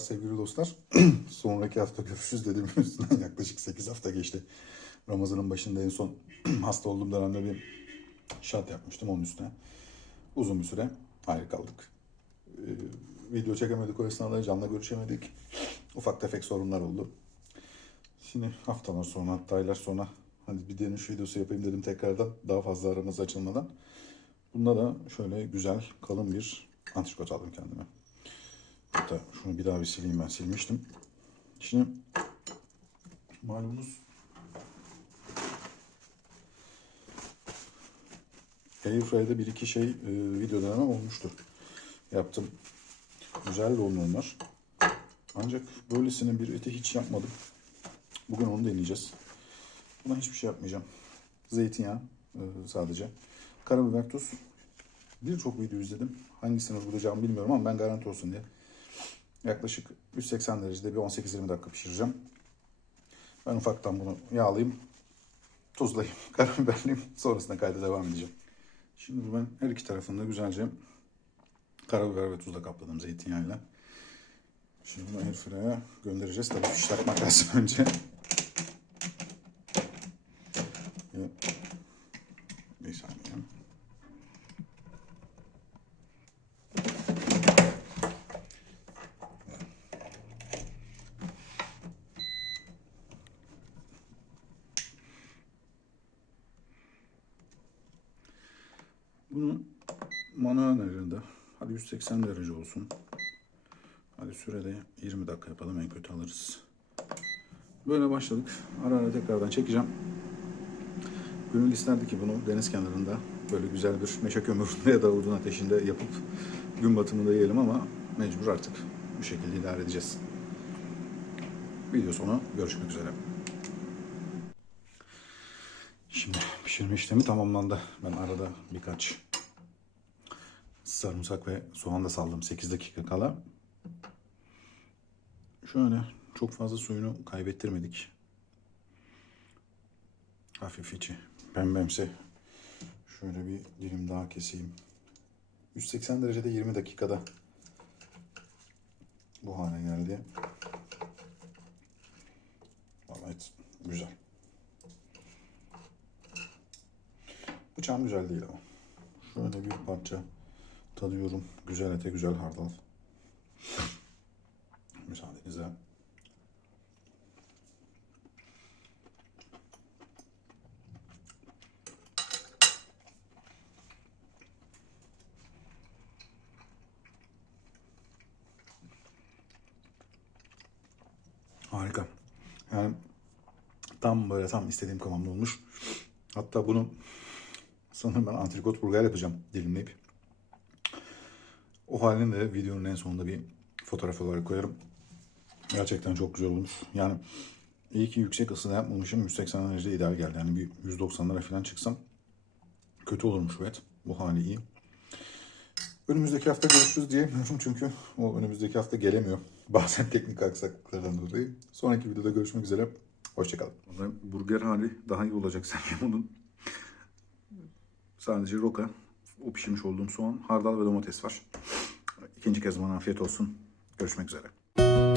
sevgili dostlar. Sonraki hafta görüşürüz dediğim üstünden yaklaşık 8 hafta geçti. Ramazan'ın başında en son hasta olduğum dönemde bir şat yapmıştım onun üstüne. Uzun bir süre ayrı kaldık. Ee, video çekemedik o esnada canla görüşemedik. Ufak tefek sorunlar oldu. Şimdi haftalar sonra hatta aylar sonra hadi bir dönüş videosu yapayım dedim tekrardan daha fazla aramız açılmadan. Bunda da şöyle güzel kalın bir antrikot aldım kendime. Hatta şunu bir daha bir sileyim ben silmiştim. Şimdi malumunuz Airfryer'da bir iki şey e, video denemem olmuştu. Yaptım. Güzel de onlar. Ancak böylesine bir eti hiç yapmadım. Bugün onu deneyeceğiz. Buna hiçbir şey yapmayacağım. Zeytinyağı e, sadece. Karabiber, tuz. Birçok video izledim. Hangisini bulacağımı bilmiyorum ama ben garanti olsun diye. Yaklaşık 180 derecede bir 18-20 dakika pişireceğim. Ben ufaktan bunu yağlayayım. Tuzlayayım, karabiberleyeyim. Sonrasında kayda devam edeceğim. Şimdi ben her iki tarafını da güzelce karabiber ve tuzla kapladım zeytinyağıyla. Şimdi bunu airfryer'a göndereceğiz. Tabii fiş takmak lazım önce. Ya, Bir saniye. Bunu manuel derecede. Hadi 180 derece olsun. Hadi sürede 20 dakika yapalım en kötü alırız. Böyle başladık. Ara ara tekrardan çekeceğim. Gönül isterdi ki bunu deniz kenarında böyle güzel bir meşe kömüründe ya da odun ateşinde yapıp gün batımında yiyelim ama mecbur artık bu şekilde idare edeceğiz. Video sonu görüşmek üzere. Şimdi pişirme işlemi tamamlandı. Ben arada birkaç sarımsak ve soğan da saldım 8 dakika kala. Şöyle çok fazla suyunu kaybettirmedik. Hafif içi pembemsi. Şöyle bir dilim daha keseyim. 180 derecede 20 dakikada bu hale geldi. Vallahi güzel. Bıçağım güzel değil ama. Şöyle bir parça tadıyorum. Güzel ete güzel hardal. Müsaadenizle. Harika. Yani tam böyle tam istediğim kıvamda olmuş. Hatta bunu sanırım ben antrikot burger yapacağım dilimleyip. O halini de videonun en sonunda bir fotoğraf olarak koyarım. Gerçekten çok güzel olmuş. Yani iyi ki yüksek ısıda yapmamışım. 180 derece ideal geldi. Yani bir 190'lara falan çıksam kötü olurmuş bu et. Bu hali iyi. Önümüzdeki hafta görüşürüz diyemiyorum çünkü o önümüzdeki hafta gelemiyor. Bazen teknik aksaklıklardan dolayı. Sonraki videoda görüşmek üzere. Hoşçakalın. Burger hali daha iyi olacak sanki bunun. Sadece roka, o pişirmiş olduğum soğan, hardal ve domates var. İkinci kez bana afiyet olsun. Görüşmek üzere.